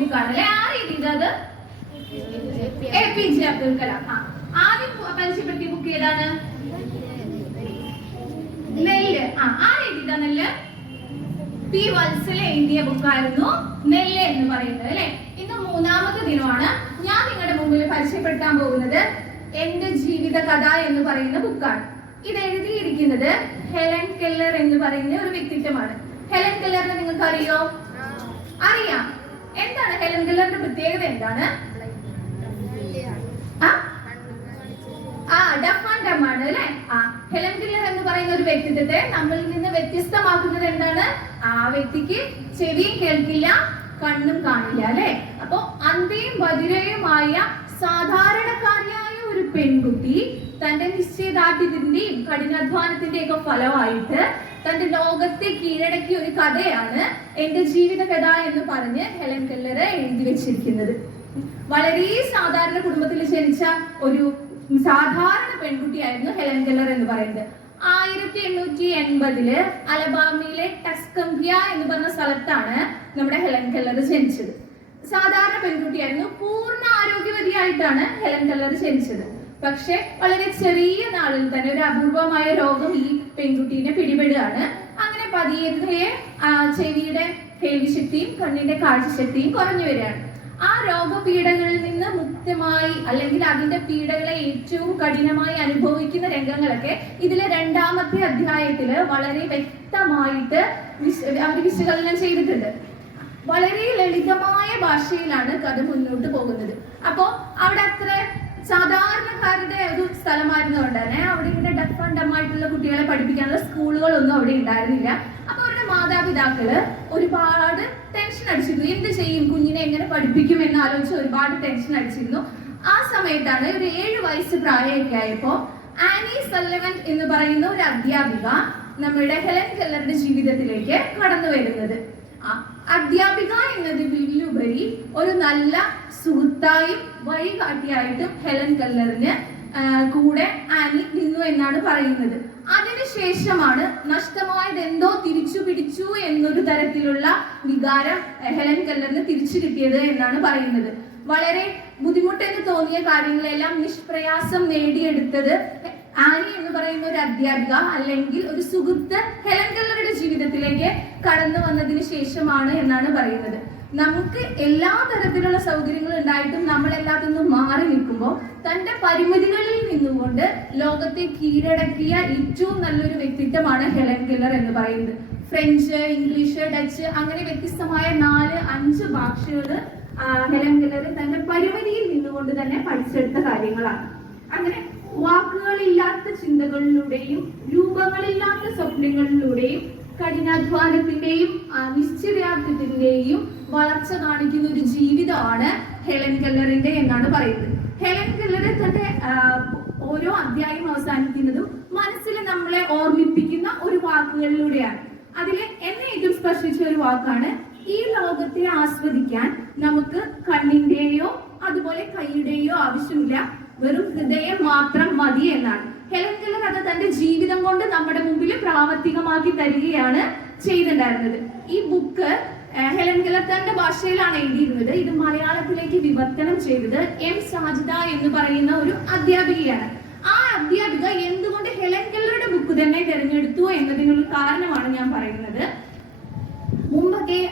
പരിചയപ്പെടുത്തിയ ബുക്കാണ് അല്ലെ? ആര് എഴുതിയത് A P J Abdul Kalam. ആ. ആദ്യം പരിചയപ്പെടുത്തിയ ബുക്ക് ഏതാണ്? നെല്ല്. ആ ആര് എഴുതിയതാ നെല്ല്? പി വത്സല എഴുതിയ ബുക്കായിരുന്നു നെല്ല് എന്ന് പറയുന്നത് അല്ലെ? ഇന്ന് മൂന്നാമത്തെ ദിനമാണ്. ഞാൻ നിങ്ങളുടെ മുമ്പിൽ പരിചയപ്പെടുത്താൻ പോകുന്നത് എന്റെ ജീവിത കഥ എന്ന് പറയുന്ന ബുക്കാണ് ഇത് എഴുതിയിരിക്കുന്നത് ഹെലൻ കെല്ലർ എന്ന് പറയുന്ന ഒരു വ്യക്തിത്വമാണ്. ഹെലൻ കെല്ലറിനെ നിങ്ങൾക്ക് അറിയോ അറിയാം. എന്താണ് ഹെലൻ കെല്ലറിന്റെ പ്രത്യേകത എന്താണ്? ആ? ആ ഗില്ലർ എന്ന് പറയുന്ന ഒരു വ്യക്തിത്വത്തെ നമ്മളിൽ നിന്ന് വ്യത്യസ്തമാക്കുന്നത് എന്താണ്? ആ വ്യക്തിക്ക് ചെവിയും കേൾക്കില്ല കണ്ണും കാണില്ല അല്ലെ? അപ്പൊ അന്ധയും ബധിരയുമായ സാധാരണക്കാരിയായ ഒരു പെൺകുട്ടി തന്റെ നിശ്ചയദാർഢ്യത്തിന്റെയും കഠിനാധ്വാനത്തിന്റെയും ഒക്കെ ഫലമായിട്ട് തന്റെ ലോകത്തെ കീഴടക്കിയ ഒരു കഥയാണ് എന്റെ ജീവിത കഥ എന്ന് പറഞ്ഞ് ഹെലൻ കെല്ലർ എഴുതി വെച്ചിരിക്കുന്നത്. വളരെ സാധാരണ കുടുംബത്തിൽ ജനിച്ച ഒരു സാധാരണ പെൺകുട്ടിയായിരുന്നു ഹെലൻ കെല്ലർ എന്ന് പറയുന്നത്. ആയിരത്തി എണ്ണൂറ്റി എൺപതിൽ അലബാമയിലെ ടസ്കംബിയ എന്ന് പറഞ്ഞ സ്ഥലത്താണ് നമ്മുടെ ഹെലൻ കെല്ലർ ജനിച്ചത്. സാധാരണ പെൺകുട്ടിയായിരുന്നു. പൂർണ ആരോഗ്യവതിയായിട്ടാണ് ഹെലൻ കല്ലർ ജനിച്ചത്. പക്ഷെ വളരെ ചെറിയ നാളിൽ തന്നെ ഒരു അപൂർവമായ രോഗം ഈ പെൺകുട്ടീനെ പിടിപെടുകയാണ്. അങ്ങനെ പതിയെ ചെവിയുടെ കേൾവിശക്തിയും കണ്ണിന്റെ കാഴ്ചശക്തിയും കുറഞ്ഞു വരികയാണ്. ആ രോഗപീഠങ്ങളിൽ നിന്ന് മുക്തമായി അല്ലെങ്കിൽ അതിന്റെ പീഡകളെ ഏറ്റവും കഠിനമായി അനുഭവിക്കുന്ന രംഗങ്ങളൊക്കെ ഇതിലെ രണ്ടാമത്തെ അധ്യായത്തിൽ വളരെ വ്യക്തമായിട്ട് അവർ വിശകലനം ചെയ്തിട്ടുണ്ട്. വളരെ ലളിതമായ ഭാഷയിലാണ് കഥ മുന്നോട്ട് പോകുന്നത്. അപ്പോ അവിടെ അത്ര സാധാരണക്കാരുടെ ഒരു സ്ഥലമായിരുന്നുകൊണ്ട് തന്നെ അവിടെ ഇങ്ങനെ ഡഫ് ആൻഡ് ഡം ആയിട്ടുള്ള കുട്ടികളെ പഠിപ്പിക്കാനുള്ള സ്കൂളുകളൊന്നും അവിടെ ഉണ്ടായിരുന്നില്ല. അപ്പൊ അവരുടെ മാതാപിതാക്കൾ ഒരുപാട് ടെൻഷൻ അടിച്ചിരുന്നു. എന്ത് ചെയ്യും? കുഞ്ഞിനെ എങ്ങനെ പഠിപ്പിക്കും എന്ന് ആലോചിച്ച് ഒരുപാട് ടെൻഷൻ അടിച്ചിരുന്നു. ആ സമയത്താണ് ഒരു ഏഴ് വയസ്സ് പ്രായമൊക്കെ ആയപ്പോ ആനി സല്ലവൻ എന്ന് പറയുന്ന ഒരു അധ്യാപിക നമ്മുടെ ഹെലൻ കെല്ലറിന്റെ ജീവിതത്തിലേക്ക് കടന്നു വരുന്നത്. അധ്യാപിക എന്നതിലുപരി ഒരു നല്ല സുഹൃത്തായും വഴികാട്ടിയായിട്ടും ഹെലൻ കല്ലറിന് കൂടെ ആനി നിന്നു എന്നാണ് പറയുന്നത്. അതിനുശേഷമാണ് നഷ്ടമായത് എന്തോ തിരിച്ചു പിടിച്ചു എന്നൊരു തരത്തിലുള്ള വികാരം ഹെലൻ കല്ലറിന് തിരിച്ചു കിട്ടിയത് എന്നാണ് പറയുന്നത്. വളരെ ബുദ്ധിമുട്ടെന്ന് തോന്നിയ കാര്യങ്ങളെല്ലാം നിഷ്പ്രയാസം നേടിയെടുത്തത് ആനി എന്ന് പറയുന്ന ഒരു അധ്യാപിക അല്ലെങ്കിൽ ഒരു സുഹൃത്ത് ഹെലൻ കല്ലറുടെ ജീവിതത്തിലേക്ക് കടന്നു വന്നതിന് ശേഷമാണ് എന്നാണ് പറയുന്നത്. നമുക്ക് എല്ലാ തരത്തിലുള്ള സൗകര്യങ്ങളും ഉണ്ടായിട്ടും നമ്മൾ എല്ലാത്തിൽ നിന്നും മാറി നിൽക്കുമ്പോൾ തന്റെ പരിമിതികളിൽ നിന്നുകൊണ്ട് ലോകത്തെ കീഴടക്കിയ ഏറ്റവും നല്ലൊരു വ്യക്തിത്വമാണ് ഹെലൻ കില്ലർ എന്ന് പറയുന്നത്. ഫ്രഞ്ച് ഇംഗ്ലീഷ് ഡച്ച് അങ്ങനെ വ്യത്യസ്തമായ നാല് അഞ്ച് ഭാഷകൾ ഹെലൻ കില്ലർ തന്റെ പരിമിതിയിൽ നിന്നുകൊണ്ട് തന്നെ പഠിച്ചെടുത്ത കാര്യങ്ങളാണ്. അങ്ങനെ വാക്കുകളില്ലാത്ത ചിന്തകളിലൂടെയും രൂപങ്ങളില്ലാത്ത സ്വപ്നങ്ങളിലൂടെയും കഠിനാധ്വാനത്തിന്റെയും ആ, നിശ്ചയദാർഢ്യത്തിന്റെയും വളർച്ച കാണിക്കുന്ന ഒരു ജീവിതമാണ് ഹെലൻ കല്ലറിന്റെ എന്നാണ് പറയുന്നത്. ഹെലൻ കെല്ലർ തന്റെ ഓരോ അധ്യായം അവസാനിക്കുന്നതും മനസ്സിൽ നമ്മളെ ഓർമ്മിപ്പിക്കുന്ന ഒരു വാക്കുകളിലൂടെയാണ്. അതിലെ എന്നെ ഏറ്റവും സ്പർശിച്ച ഒരു വാക്കാണ് ഈ ലോകത്തെ ആസ്വദിക്കാൻ നമുക്ക് കണ്ണിന്റെയോ അതുപോലെ കൈയുടെയോ ആവശ്യമില്ല. വെറും ഹൃദയം മാത്രം മതി എന്നാണ്. ഹെലൻ കെല്ലർ അത് തന്റെ ജീവിതം കൊണ്ട് നമ്മുടെ മുമ്പിൽ പ്രാവർത്തികമാക്കി തരികയാണ് ചെയ്തിട്ടുണ്ടായിരുന്നത്. ഈ ബുക്ക് ഹെലൻ കെല്ലർ തന്റെ ഭാഷയിലാണ് എഴുതിയിരുന്നത്. ഇത് മലയാളത്തിലേക്ക് വിവർത്തനം ചെയ്തത് എം സാജിദ എന്ന് പറയുന്ന ഒരു അധ്യാപികയാണ്. ആ അധ്യാപിക എന്തുകൊണ്ട് ഹെലൻ കെല്ലറുടെ ബുക്ക് തന്നെ തിരഞ്ഞെടുത്തു എന്നതിനുള്ള കാരണമാണ് ഞാൻ പറയുന്നത്.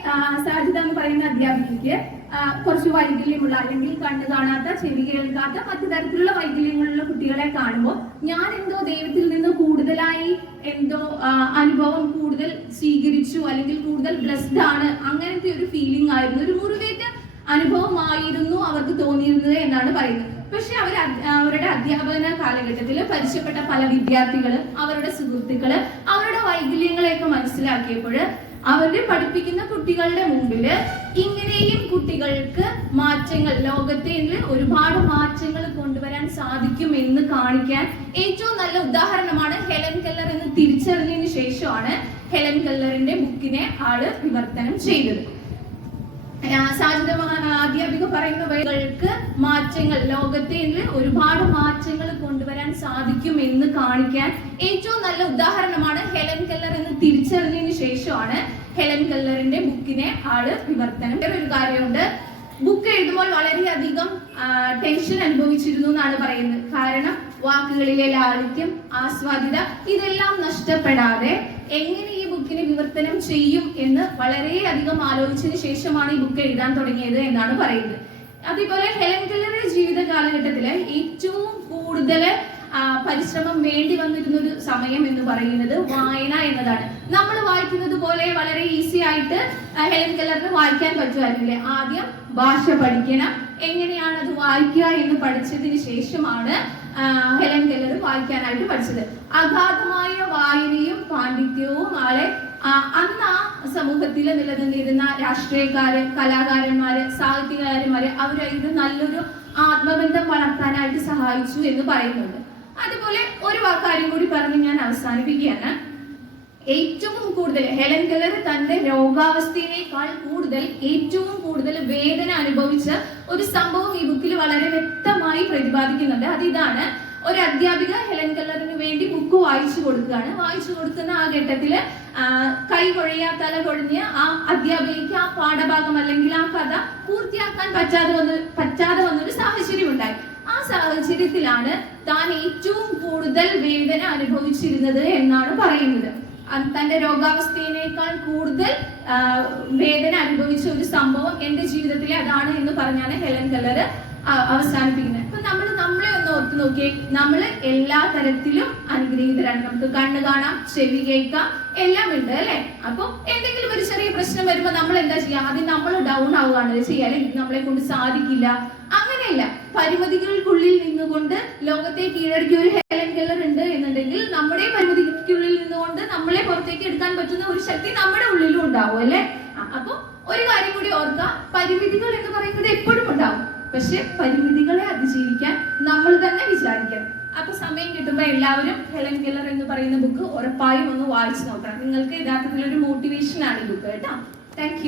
ആ, സാജിദ എന്ന് പറയുന്ന അധ്യാപികയ്ക്ക് കുറച്ച് വൈകല്യമുള്ള അല്ലെങ്കിൽ കണ്ണു കാണാത്ത ചെവി കേൾക്കാത്ത മറ്റു തരത്തിലുള്ള വൈകല്യങ്ങളുള്ള കുട്ടികളെ കാണുമ്പോൾ ഞാൻ എന്തോ ദൈവത്തിൽ നിന്ന് കൂടുതലായി എന്തോ അനുഭവം കൂടുതൽ സ്വീകരിച്ചു അല്ലെങ്കിൽ കൂടുതൽ ബ്ലസ്ഡ് ആണ് അങ്ങനത്തെ ഒരു ഫീലിംഗ് ആയിരുന്നു. ഒരു മുറിവേറ്റ അനുഭവമായിരുന്നു അവർക്ക് തോന്നിയിരുന്നത് എന്നാണ് പറയുന്നത്. പക്ഷെ അവർ അവരുടെ അധ്യാപന കാലഘട്ടത്തിൽ പരിചയപ്പെട്ട പല വിദ്യാർത്ഥികളും അവരുടെ സുഹൃത്തുക്കൾ അവരുടെ വൈകല്യങ്ങളെയൊക്കെ മനസ്സിലാക്കിയപ്പോൾ അവരെ പഠിപ്പിക്കുന്ന കുട്ടികളുടെ മുമ്പിൽ ഇങ്ങനെയും കുട്ടികൾക്ക് മാറ്റങ്ങൾ ലോകത്തെ ഒരുപാട് മാറ്റങ്ങൾ കൊണ്ടുവരാൻ സാധിക്കും എന്ന് കാണിക്കാൻ ഏറ്റവും നല്ല ഉദാഹരണമാണ് ഹെലൻ കെല്ലർ എന്ന് തിരിച്ചറിഞ്ഞതിന് ശേഷമാണ് ഹെലൻ കെല്ലറിന്റെ ബുക്കിനെ ആൾ വിവർത്തനം ചെയ്തത്. മഹാ- അധ്യാപിക പറയുന്ന വഴികൾക്ക് മാറ്റങ്ങൾ ലോകത്തെ ഒരുപാട് മാറ്റങ്ങൾ കൊണ്ടുവരാൻ സാധിക്കും എന്ന് കാണിക്കാൻ ഏറ്റവും നല്ല ഉദാഹരണമാണ് ഹെലൻ കെല്ലർ എന്ന് തിരിച്ചറിഞ്ഞതിന് ശേഷമാണ് ഹെലൻ കെല്ലറിന്റെ ബുക്കിനെ ആൾ വിവർത്തനം. ഒരു കാര്യമുണ്ട്. ബുക്ക് എഴുതുമ്പോൾ വളരെയധികം ടെൻഷൻ അനുഭവിച്ചിരുന്നു എന്നാണ് പറയുന്നത്. കാരണം വാക്കുകളിലെ ലാളിത്യം ആസ്വാദ്യത ഇതെല്ലാം നഷ്ടപ്പെടാതെ എങ്ങനെ ബുക്കിനെ വിവർത്തനം ചെയ്യും എന്ന് വളരെ അധികം ആലോചിച്ചതിന് ശേഷമാണ് ഈ ബുക്ക് എഴുതാൻ തുടങ്ങിയത് എന്നാണ് പറയുന്നത്. അതേപോലെ ഹെലൻ കെല്ലറുടെ ജീവിത കാലഘട്ടത്തിൽ ഏറ്റവും കൂടുതൽ പരിശ്രമം വേണ്ടി വന്നിരുന്ന ഒരു സമയം എന്ന് പറയുന്നത് വായന എന്നതാണ്. നമ്മൾ വായിക്കുന്നത് പോലെ വളരെ ഈസി ആയിട്ട് ഹെലൻ കെല്ലറിന് വായിക്കാൻ പറ്റുമായിരുന്നില്ലേ? ആദ്യം ഭാഷ പഠിക്കണം. എങ്ങനെയാണ് അത് വായിക്കുക എന്ന് പഠിച്ചതിന് ശേഷമാണ് ഹെലൻ കെല്ലർ വായിക്കാനായിട്ട് പഠിച്ചത്. അഗാധമായ വായനയും പാണ്ഡിത്യവും ആളെ അന്ന് ആ സമൂഹത്തിൽ നിലനിന്നിരുന്ന രാഷ്ട്രീയക്കാര് കലാകാരന്മാര് സാഹിത്യകാരന്മാര് അവരായിട്ട് നല്ലൊരു ആത്മബന്ധം വളർത്താനായിട്ട് സഹായിച്ചു എന്ന് പറയുന്നുണ്ട്. അതുപോലെ ഒരു കാര്യം കൂടി പറഞ്ഞ് ഞാൻ അവസാനിപ്പിക്കുകയാണ്. ഏറ്റവും കൂടുതൽ ഹെലൻ കെല്ലർ തന്റെ രോഗാവസ്ഥയേക്കാൾ കൂടുതൽ ഏറ്റവും കൂടുതൽ വേദന അനുഭവിച്ച ഒരു സംഭവം ഈ ബുക്കിൽ വളരെ വ്യക്തമായി പ്രതിപാദിക്കുന്നുണ്ട്. അത് ഇതാണ് ഒരു അധ്യാപിക ഹെലൻ കെല്ലറിന് വേണ്ടി ബുക്ക് വായിച്ചു കൊടുക്കുകയാണ്. വായിച്ചു കൊടുക്കുന്ന ആ ഘട്ടത്തിൽ കൈ കൊഴിയ തല കൊഴിഞ്ഞ് ആ അധ്യാപികയ്ക്ക് ആ പാഠഭാഗം അല്ലെങ്കിൽ ആ കഥ പൂർത്തിയാക്കാൻ പറ്റാതെ വന്ന പറ്റാതെ വന്നൊരു സാഹചര്യം ഉണ്ടായി ആ സാഹചര്യത്തിലാണ് താൻ ഏറ്റവും കൂടുതൽ വേദന അനുഭവിച്ചിരുന്നത് എന്നാണ് പറയുന്നത്. തന്റെ രോഗാവസ്ഥയേക്കാൾ കൂടുതൽ വേദന അനുഭവിച്ച ഒരു സംഭവം എന്റെ ജീവിതത്തിലെ അതാണ് എന്ന് പറഞ്ഞാണ് ഹെലൻ കെല്ലർ അവസാനിപ്പിക്കുന്നത്. അപ്പൊ നമ്മൾ നമ്മളെ ഒന്ന് ഓർത്ത് നോക്കിയേ. നമ്മൾ എല്ലാ തരത്തിലും അനുഗ്രഹീതരാണ്. നമുക്ക് കണ്ണ് കാണാം ചെവി കേൾക്കാം എല്ലാം ഉണ്ട് അല്ലെ? അപ്പൊ എന്തെങ്കിലും ഒരു ചെറിയ പ്രശ്നം വരുമ്പോ നമ്മൾ എന്താ ചെയ്യുക? ആദ്യം നമ്മൾ ഡൗൺ ആവുകയാണ് ചെയ്യുക. അല്ലെങ്കിൽ നമ്മളെ കൊണ്ട് സാധിക്കില്ല. അങ്ങനെയല്ല. പരിമിതികൾക്കുള്ളിൽ നിന്നുകൊണ്ട് ലോകത്തെ കീഴടക്കിയ ഒരു ഹെലൻ കെല്ലർ ഉണ്ട് എന്നുണ്ടെങ്കിൽ നമ്മുടെ പരിമിതിക്കുള്ളിൽ നിന്നുകൊണ്ട് നമ്മളെ പുറത്തേക്ക് എടുക്കാൻ പറ്റുന്ന ഒരു ശക്തി നമ്മുടെ ഉള്ളിലും ഉണ്ടാവും അല്ലെ? അപ്പൊ ഒരു കാര്യം കൂടി ഓർക്കുക. പരിമിതികൾ എന്ന് പറയുന്നത് എപ്പോഴും പക്ഷെ പരിമിതികളെ അതിജീവിക്കാൻ നമ്മൾ തന്നെ വിചാരിക്കണം. അപ്പൊ സമയം കിട്ടുമ്പോൾ എല്ലാവരും ഹെലൻ കെല്ലർ എന്ന് പറയുന്ന ബുക്ക് ഉറപ്പായും ഒന്ന് വായിച്ചു നോക്കണം. നിങ്ങൾക്ക് യഥാർത്ഥത്തിൽ ഒരു മോട്ടിവേഷൻ ആണ് ഈ ബുക്ക് കേട്ടോ. താങ്ക്